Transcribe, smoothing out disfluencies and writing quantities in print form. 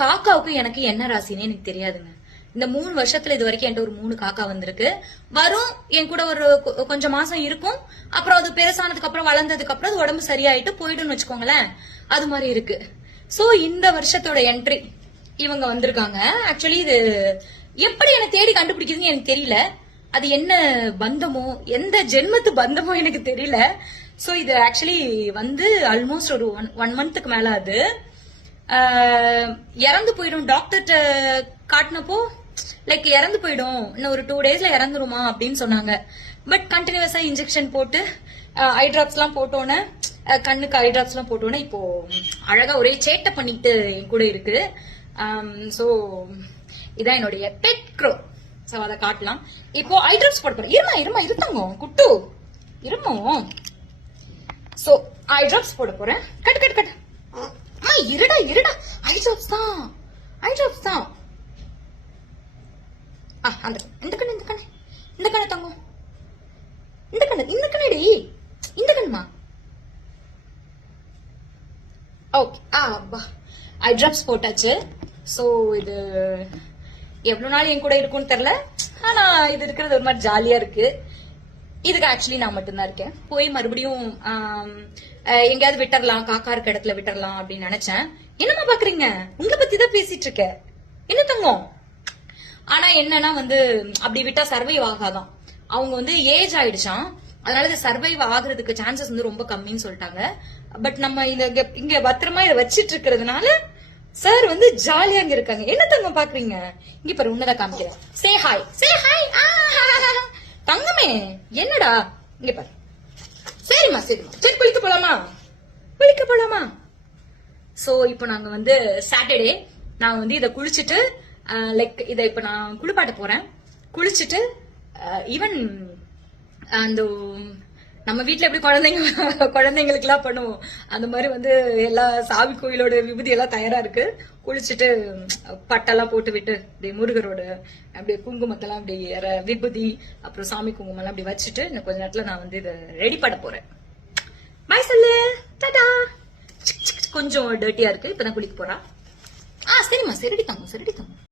காக்காவுக்கு எனக்கு என்ன ராசின்னு எனக்கு தெரியாதுங்க. இந்த 3 வருஷத்துல இது வரைக்கும் என்கிட்ட ஒரு 3 காக்கா வந்திருக்கு. வரும், என் கூட ஒரு கொஞ்சம் மாசம் இருக்கும். அப்புறம் அது பெருசானதுக்கு அப்புறம் வளர்ந்ததுக்கு அப்புறம் அது உடம்பு சரியாயிட்டு போயிடும்னு வச்சுக்கோங்களேன். அது மாதிரி இருக்கு. சோ இந்த வருஷத்தோட என்ட்ரி இவங்க வந்திருக்காங்க. ஆக்சுவலி இது எப்படி எனக்கு தேடி கண்டுபிடிக்குதுன்னு எனக்கு தெரியல. அது என்ன பந்தமோ, எந்த ஜென்மத்து பந்தமோ எனக்கு தெரியல. சோ இது ஆக்சுவலி வந்து ஆல்மோஸ்ட் ஒரு 1 மந்த்துக்கு மேல அது இறந்து போயிடும். டாக்டர்கிட்ட காட்டினப்போ லைக் இறந்து போயிடும், இன்னும் ஒரு 2 டேஸ்ல இறந்துருமா அப்படின்னு சொன்னாங்க. பட் கண்டினியூஸா இன்ஜெக்ஷன் போட்டு ஐ டிராப்ஸ் எல்லாம் போட்டோன்னே, கண்ணுக்கு ஐ டிராப்ஸ் எல்லாம் போட்டோன்னே இப்போ அழகா ஒரே சேட்டை பண்ணிட்டு என் கூட இருக்கு. சோ இதான் என்னுடைய பெட் க்ரோ. சோ அதை காட்டலாம். இப்போ ஐ டிராப்ஸ் போட போறேன். இருமா இருத்தாங்க குட்டு இருமோ. சோ ஐ டிராப்ஸ் போட போறேன். Cut cut cut. இருடா ஐ டிராப்ஸ் தான். இந்த கண்ணு தங்கம். இந்த கண்ணடி இந்த கண்ணுமா. ஓகே ஐ டிராப்ஸ் போட்டாச்சு. சோ இது எவ்வளவு நாள் என் கூட இருக்கும்னு தெரியல. ஆனா இது இருக்கிறது ஒரு மாதிரி ஜாலியா இருக்கு. இதுக்கு ஆக்சுவலி நான் மட்டும்தான் இருக்கேன். போய் மறுபடியும் எங்கேயாவது விட்டுறலாம், காக்கா இருக்க இடத்துல விட்டுறலாம் அப்படின்னு நினைச்சேன். என்னமா பாக்குறீங்க, உங்களை பத்தி தான் பேசிட்டு இருக்க. என்ன தங்கம்? ஆனா என்னன்னா வந்து அப்படி விட்டா சர்வைவ் ஆகாதான். அவங்க வந்து ஏஜ் ஆயிடுச்சான், அதனால இது சர்வைவ் ஆகுறதுக்கு சான்சஸ் வந்து ரொம்ப கம்மின்னு சொல்லிட்டாங்க. பட் நம்ம இங்க பத்திரமா இதை வச்சிட்டு இருக்கிறதுனால சார் வந்து ஜாலியா இங்க இருக்காங்க. என்ன தங்கம் பாக்குறீங்க? இங்க பாரு, உன்னதான் காமிக்கிறேன். Say hi. தங்கமே என்னடா இங்க பாரு. சரிம்மா சரி குளிக்க போலாமா? சோ இப்போ நாங்க வந்து சாட்டர்டே நான் வந்து இத குளிச்சுட்டு லைக் இத இப்ப நான் குளிப்பாட்ட போறேன். குளிச்சுட்டு ஈவன் அந்த நம்ம வீட்டுல எப்படி குழந்தைங்களுக்கு எல்லாம் பண்ணுவோம், அந்த மாதிரி வந்து எல்லா சாமி கோயிலோட விபூதி எல்லாம் தயாரா இருக்கு. குளிச்சுட்டு பட்டெல்லாம் போட்டு விட்டு இப்படி முருகரோட அப்படியே குங்குமத்தெல்லாம் அப்படி விபூதி அப்புறம் சாமி குங்குமம் எல்லாம் அப்படி வச்சுட்டு இன்னும் கொஞ்ச நேரத்துல நான் வந்து இதை ரெடி பண்ண போறேன். பாய் சொல்லு, டாடா. கொஞ்சம் டர்ட்டியா இருக்கு, இப்பதான் குளிக்க போறா. சரிம்மா சரிடி தங்கம்.